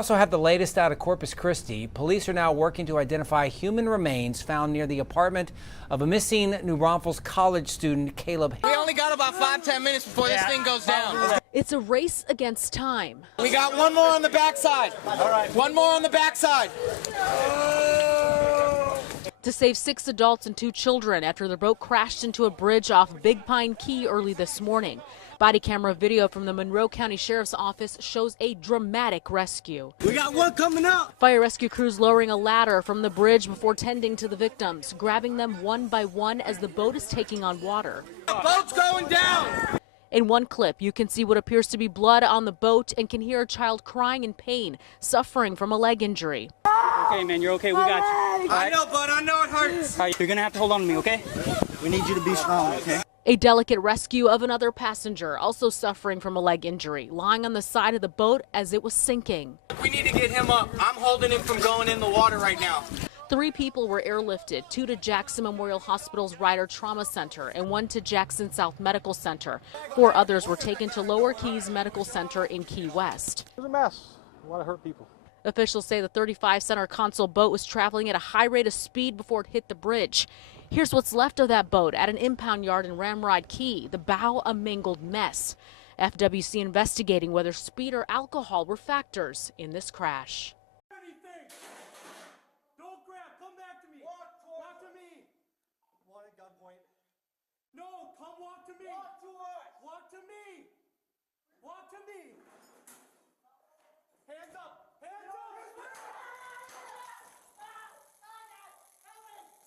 Also have the latest out of Corpus Christi. Police are now working to identify human remains found near the apartment of a missing New Braunfels college student, Caleb. We only got about 5-10 minutes before this thing goes down. It's a race against time. We got one more on the backside. All right. One more on the backside. To save 6 adults and 2 children after their boat crashed into a bridge off Big Pine Key early this morning. Body camera video from the Monroe County Sheriff's Office shows a dramatic rescue. We got one coming up. Fire rescue crews lowering a ladder from the bridge before tending to the victims, grabbing them one by one as the boat is taking on water. The boat's going down. In one clip, you can see what appears to be blood on the boat and can hear a child crying in pain, suffering from a leg injury. Okay, man, you're okay. We got you. I know, bud. I know it hurts. Right, you're going to have to hold on to me, okay? We need you to be strong, okay? A delicate rescue of another passenger, also suffering from a leg injury, lying on the side of the boat as it was sinking. We need to get him up. I'm holding him from going in the water right now. 3 people were airlifted, 2 to Jackson Memorial Hospital's Ryder Trauma Center and 1 to Jackson South Medical Center. 4 others were taken to Lower Keys Medical Center in Key West. It was a mess. A lot of hurt people. Officials say the 35 center console boat was traveling at a high rate of speed before it hit the bridge. Here's what's left of that boat at an impound yard in Ramrod Key. The bow a mangled mess. FWC investigating whether speed or alcohol were factors in this crash. Don't grab. Come back to me. Walk to me. Want at gunpoint? No, come walk to me. Walk to us. Walk to me. Walk to me. Hands up. Hands up.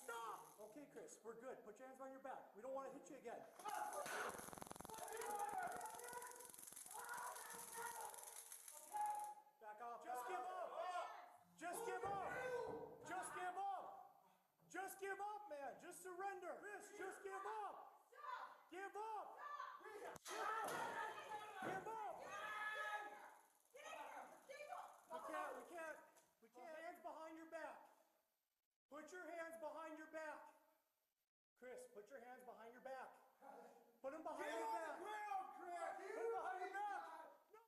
Stop. Okay, Chris, we're good. Put your hands on your back. We don't want to hit you again. Back off. Just give up. Just give up. Just give up. Just give up, man. Just surrender. Chris, just give up. Give up. Give up. Give up. We can't. Hands behind your back. Put your hands behind your back. Chris, put your hands behind your back. Put them behind your back. Put them behind your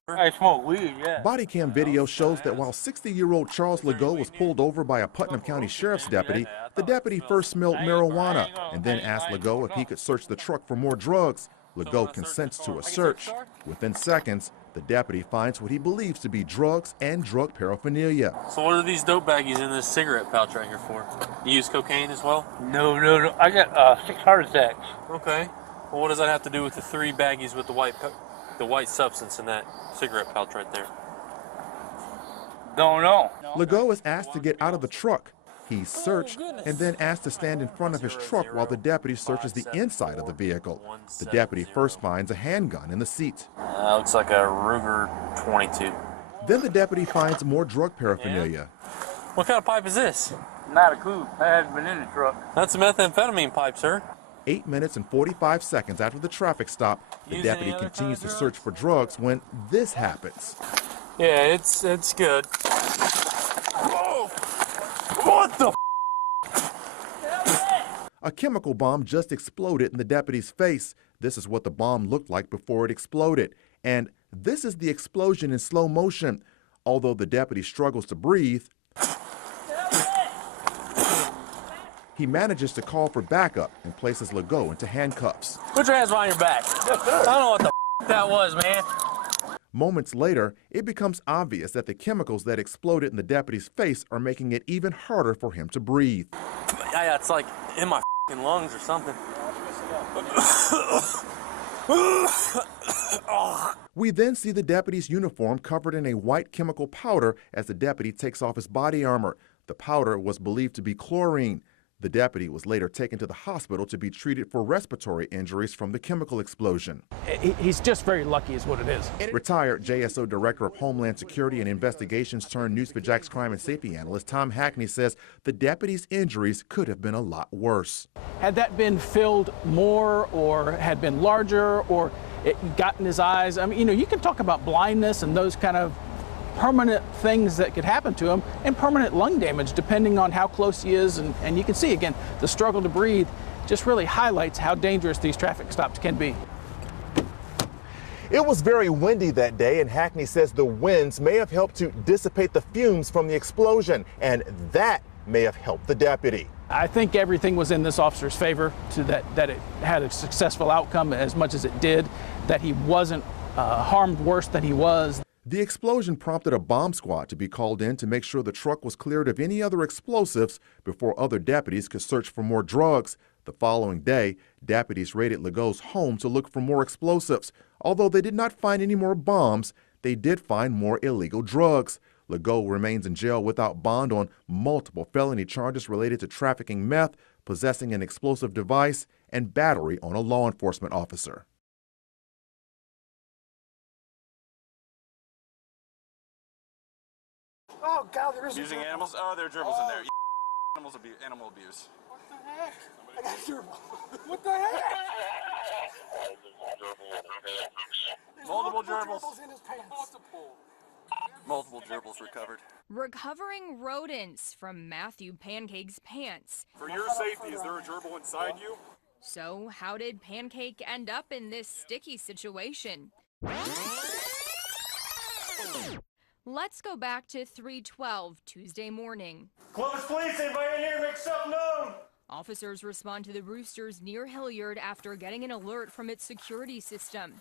back. I smoke weed, yeah. Body cam video shows that while 60-year-old Charles Legault was pulled over by a Putnam County Sheriff's deputy, the deputy first smelled marijuana and then asked Legault if he could search the truck for more drugs. Legault consents to a search. Within seconds, the deputy finds what he believes to be drugs and drug paraphernalia. So what are these dope baggies in this cigarette pouch right here for? You use cocaine as well? No. I got 6 heart attacks. Okay. Well, what does that have to do with the 3 baggies with the white substance in that cigarette pouch right there? Don't know. Legault is asked to get out of the truck. He's searched and then asked to stand in front of his truck while the deputy searches the inside of the vehicle. The deputy first finds a handgun in the seat. Looks like a Ruger 22. Then the deputy finds more drug paraphernalia. What kind of pipe is this? Not a clue. I hadn't been in the truck. That's a methamphetamine pipe, sir. 8 minutes and 45 seconds after the traffic stop, the deputy continues to search for drugs when this happens. Yeah, it's good. Whoa! What the A chemical bomb just exploded in the deputy's face. This is what the bomb looked like before it exploded. And this is the explosion in slow motion. Although the deputy struggles to breathe, he manages to call for backup and places Legault into handcuffs. Put your hands behind your back. I don't know what the that was, man. Moments later, it becomes obvious that the chemicals that exploded in the deputy's face are making it even harder for him to breathe. Yeah, it's like in my lungs or something. We then see the deputy's uniform covered in a white chemical powder as the deputy takes off his body armor. The powder was believed to be chlorine. The deputy was later taken to the hospital to be treated for respiratory injuries from the chemical explosion. He's just very lucky is what it is. Retired JSO Director of Homeland Security and Investigations turned News4JAX crime and safety analyst Tom Hackney says the deputy's injuries could have been a lot worse. Had that been filled more or had been larger or it got in his eyes, I mean, you can talk about blindness and those kind of permanent things that could happen to him and permanent lung damage depending on how close he is. And you can see, again, the struggle to breathe just really highlights how dangerous these traffic stops can be. It was very windy that day, and Hackney says the winds may have helped to dissipate the fumes from the explosion, and that may have helped the deputy. I think everything was in this officer's favor to that it had a successful outcome as much as it did, that he wasn't harmed worse than he was. The explosion prompted a bomb squad to be called in to make sure the truck was cleared of any other explosives before other deputies could search for more drugs. The following day, deputies raided Legault's home to look for more explosives. Although they did not find any more bombs, they did find more illegal drugs. Legault remains in jail without bond on multiple felony charges related to trafficking meth, possessing an explosive device, and battery on a law enforcement officer. Oh, God, there is Using animals? Oh, there are gerbils in there. Animal abuse. What the heck? I got a gerbil. What the heck? Multiple gerbils. In his pants. Multiple gerbils recovered. Recovering rodents from Matthew Pancake's pants. For your safety, is there a gerbil inside you? So how did Pancake end up in this sticky situation? Let's go back to 3:12 Tuesday morning. Clovis Police, anybody in here, make yourself known. Officers respond to the Roosters near Hilliard after getting an alert from its security system.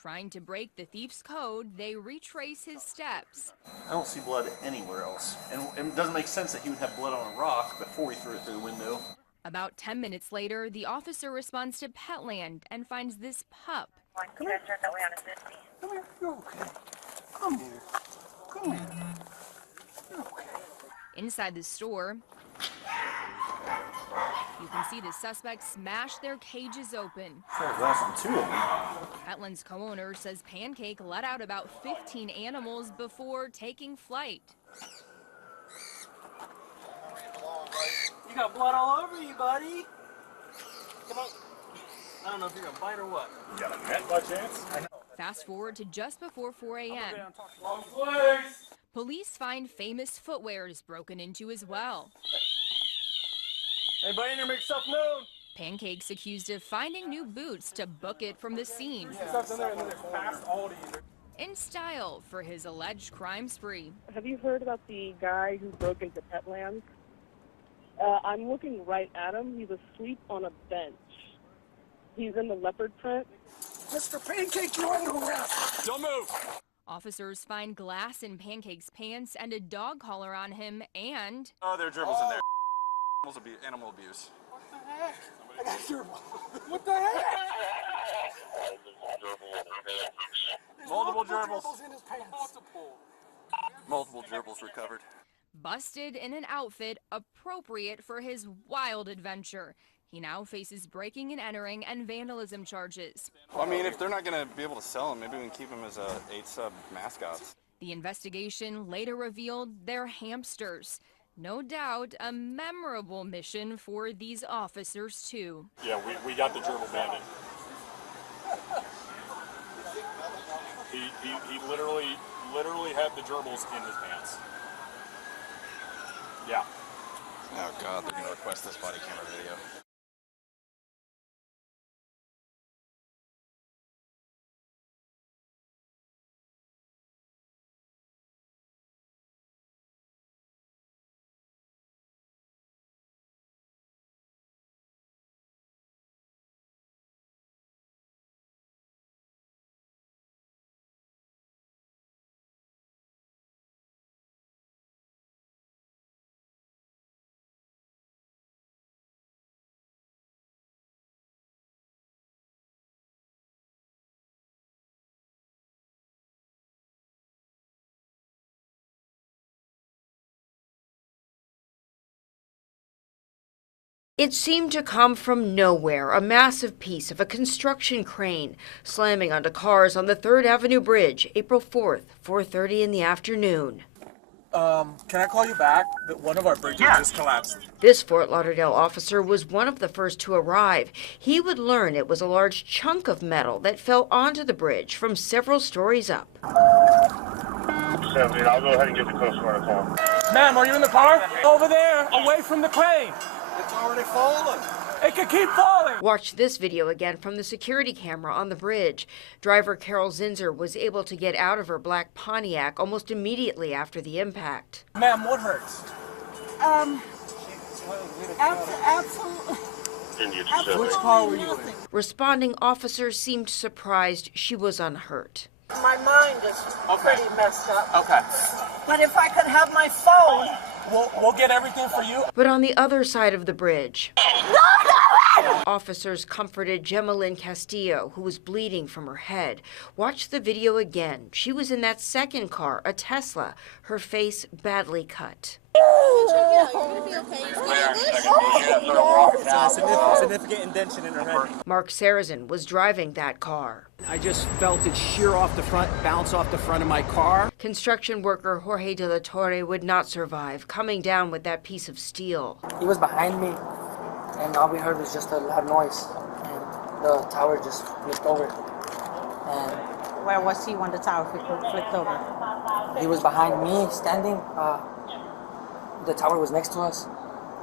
Trying to break the thief's code, they retrace his steps. I don't see blood anywhere else. And it doesn't make sense that he would have blood on a rock before he threw it through the window. About 10 minutes later, the officer responds to Petland and finds this pup. Come here. Come here. You're okay. Come here. Come here. You're okay. Inside the store, you can see the suspects smash their cages open. Petland's co-owner says Pancake let out about 15 animals before taking flight. You got blood all over you, buddy. Come on. I don't know if you're gonna bite or what. You got a net by chance? Fast forward to just before 4 a.m. Police find famous footwears broken into as well. Anybody in here, make yourself known. Pancake's accused of finding new boots to book it from the scene. In style for his alleged crime spree. Have you heard about the guy who broke into Petland? I'm looking right at him. He's asleep on a bench. He's in the leopard print. Mr. Pancake, you're under arrest. Don't move. Officers find glass in Pancake's pants and a dog collar on him and... Oh, there are gerbils in there. Animal abuse. What the heck? I got a gerbil. What the heck? Multiple gerbils. In his pants. Multiple gerbils recovered. busted in an outfit appropriate for his wild adventure. He now faces breaking and entering and vandalism charges. Well, I mean, if they're not going to be able to sell them, maybe we can keep them as 8-sub mascots. The investigation later revealed they're hamsters. No doubt a memorable mission for these officers, too. Yeah, we got the gerbil bandit. He literally had the gerbils in his pants. Yeah. Oh, God, they're going to request this body camera video. It seemed to come from nowhere, a massive piece of a construction crane slamming onto cars on the 3rd Avenue Bridge, April 4th, 4:30 in the afternoon. Can I call you back? That one of our bridges just collapsed. This Fort Lauderdale officer was one of the first to arrive. He would learn it was a large chunk of metal that fell onto the bridge from several stories up. 70, I'll go ahead and give the Coast Guard a call. Ma'am, are you in the car? Over there, away from the crane. It's already fallen. It could keep falling. Watch this video again from the security camera on the bridge. Driver Carol Zinzer was able to get out of her black Pontiac almost immediately after the impact. Ma'am, what hurts? Absolutely. Which car were you in? Responding officers seemed surprised she was unhurt. My mind is pretty messed up. Okay. But if I could have my phone. We'll get everything for you. But on the other side of the bridge, officers comforted Gemalyn Castillo, who was bleeding from her head. Watch the video again. She was in that second car, a Tesla, her face badly cut. Significant indentation in her head. Mark Sarazin was driving that car. I just felt it shear off the front, bounce off the front of my car. Construction worker Jorge de la Torre would not survive, coming down with that piece of steel. He was behind me, and all we heard was just a loud noise, and the tower just flipped over. And Where was he when the tower flipped over? he was behind me, standing. The tower was next to us,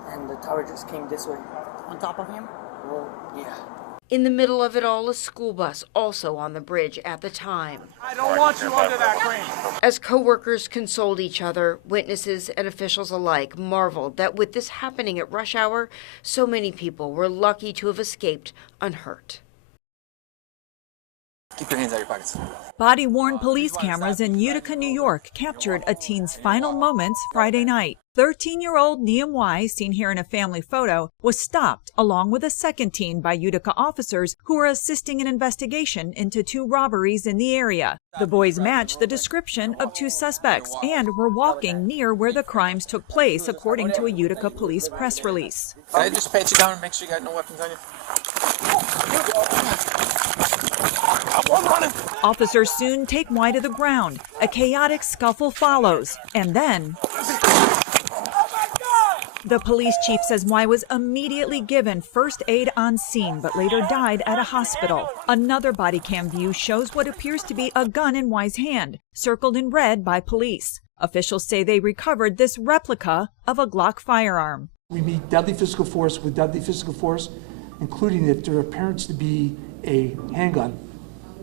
and the tower just came this way. On top of him? Well, yeah. In the middle of it all, a school bus also on the bridge at the time. I don't want you under that crane. As co-workers consoled each other, witnesses and officials alike marveled that with this happening at rush hour, so many people were lucky to have escaped unhurt. Keep your hands out of your pockets. Body-worn police cameras in Utica, New York captured a teen's final moments Friday night. 13-year-old Liam Y, seen here in a family photo, was stopped along with a second teen by Utica officers who were assisting an investigation into 2 robberies in the area. The boys matched the description of 2 suspects and were walking near where the crimes took place, according to a Utica police press release. Can I just pat you down and make sure you got no weapons on you? Officers soon take Y to the ground. A chaotic scuffle follows, and then the police chief says Y was immediately given first aid on scene, but later died at a hospital. Another body cam view shows what appears to be a gun in Y's hand, circled in red by police. Officials say they recovered this replica of a Glock firearm. We meet deadly physical force with deadly physical force, including if there appears to be a handgun,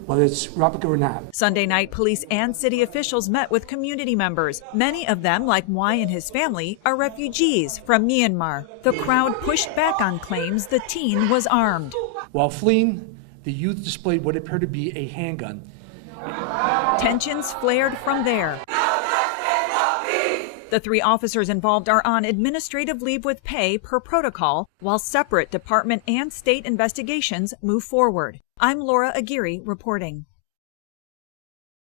whether it's replica or not. Sunday night, police and city officials met with community members. Many of them, like Y and his family, are refugees from Myanmar. The crowd pushed back on claims the teen was armed. While fleeing, the youth displayed what appeared to be a handgun. Tensions flared from there. The 3 officers involved are on administrative leave with pay per protocol, while separate department and state investigations move forward. I'm Laura Aguirre reporting.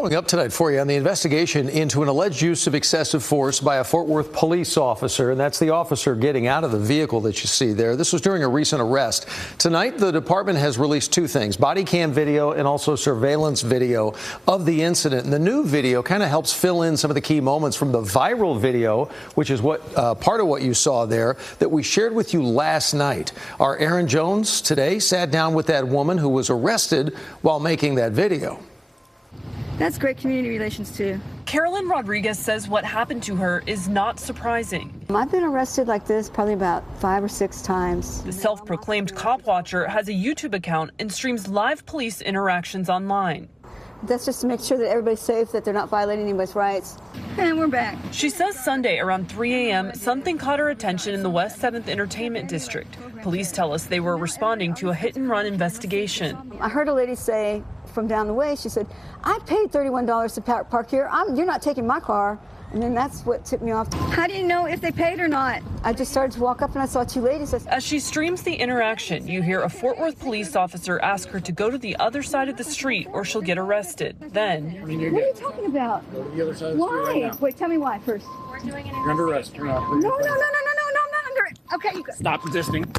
Coming up tonight for you on the investigation into an alleged use of excessive force by a Fort Worth police officer, and that's the officer getting out of the vehicle that you see there. This was during a recent arrest. Tonight, the department has released 2 things, body cam video and also surveillance video of the incident. And the new video kind of helps fill in some of the key moments from the viral video, which is what part of what you saw there that we shared with you last night. Our Aaron Jones today sat down with that woman who was arrested while making that video. That's great community relations, too. Carolyn Rodriguez says what happened to her is not surprising. I've been arrested like this probably about 5 or 6 times. The self-proclaimed cop watcher has a YouTube account and streams live police interactions online. That's just to make sure that everybody's safe, that they're not violating anybody's rights. And we're back. She says Sunday around 3 a.m., something caught her attention in the West 7th Entertainment District. Police tell us they were responding to a hit-and-run investigation. I heard a lady say from down the way, she said, I paid $31 to park here. You're not taking my car. And then that's what tipped me off. How do you know if they paid or not? I just started to walk up and I saw 2 ladies. As she streams the interaction, you hear a Fort Worth police officer ask her to go to the other side of the street or she'll get arrested. Then, what are you talking about? Go to the other side of the why? street right now. Wait, tell me why first. You're under arrest. You're not. No, I'm not under it. Okay, you go. Stop resisting.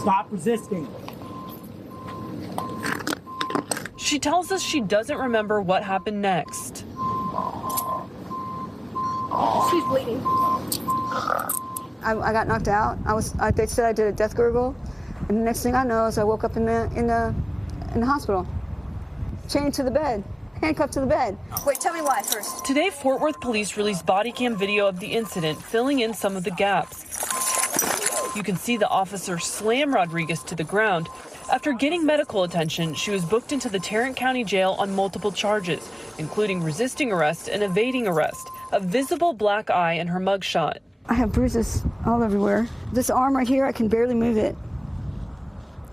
Stop resisting. she tells us she doesn't remember what happened next. She's bleeding. I got knocked out. They said I did a death gurgle, and the next thing I know is I woke up in the hospital, chained to the bed. handcuffed to the bed. Wait, tell me why first. Today, Fort Worth police released body cam video of the incident, filling in some of the gaps. You can see the officer slam Rodriguez to the ground. After getting medical attention, she was booked into the Tarrant County Jail on multiple charges, including resisting arrest and evading arrest, a visible black eye in her mugshot. I have bruises all everywhere. This arm right here, I can barely move it.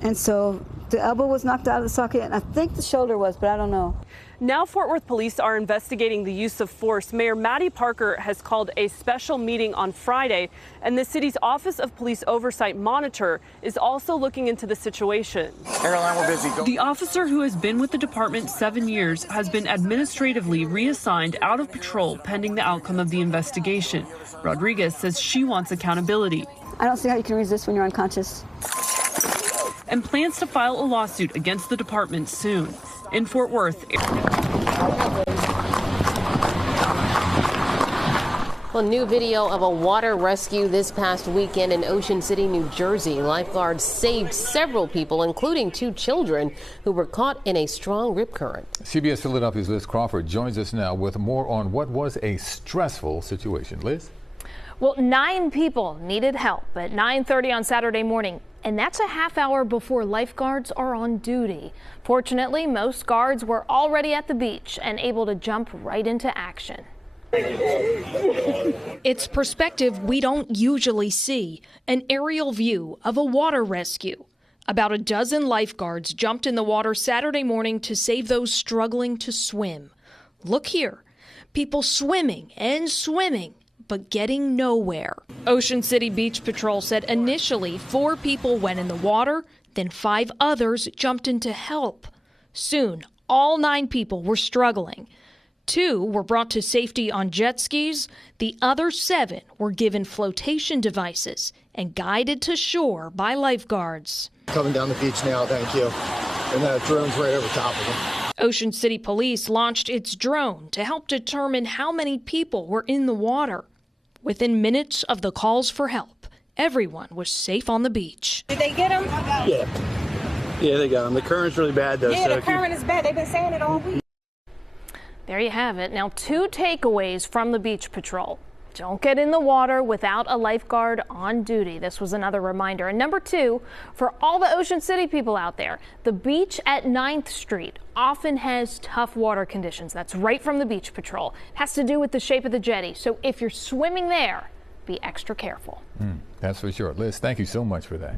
And so the elbow was knocked out of the socket, and I think the shoulder was, but I don't know. Now Fort Worth police are investigating the use of force. Mayor Matty Parker has called a special meeting on Friday, and the city's Office of Police Oversight Monitor is also looking into the situation. Caroline, we're busy. Go. The officer, who has been with the department 7 years, has been administratively reassigned out of patrol pending the outcome of the investigation. Rodriguez says she wants accountability. I don't see how you can resist when you're unconscious. And plans to file a lawsuit against the department soon. In Fort Worth. Well, new video of a water rescue this past weekend in Ocean City, New Jersey. Lifeguards saved several people, including 2 children who were caught in a strong rip current. CBS Philadelphia's Liz Crawford joins us now with more on what was a stressful situation. Liz? Well, 9 people needed help at 9:30 on Saturday morning, and that's a half hour before lifeguards are on duty. Fortunately, most guards were already at the beach and able to jump right into action. It's perspective we don't usually see, an aerial view of a water rescue. About a dozen lifeguards jumped in the water Saturday morning to save those struggling to swim. Look here, people swimming and swimming, but getting nowhere. Ocean City Beach Patrol said initially 4 people went in the water, then 5 others jumped in to help. Soon, all 9 people were struggling. 2 were brought to safety on jet skis. The other 7 were given flotation devices and guided to shore by lifeguards. Coming down the beach now, thank you. And the drone's right over top of them. Ocean City Police launched its drone to help determine how many people were in the water. Within minutes of the calls for help, everyone was safe on the beach. Did they get him? Yeah, they got him. The current's really bad, though. Yeah, the current is bad. They've been saying it all week. There you have it. Now, 2 takeaways from the Beach Patrol. Don't get in the water without a lifeguard on duty. This was another reminder. And number 2, for all the Ocean City people out there, the beach at 9th Street often has tough water conditions. That's right from the Beach Patrol. It has to do with the shape of the jetty. So if you're swimming there, be extra careful. That's for sure. Liz, thank you so much for that.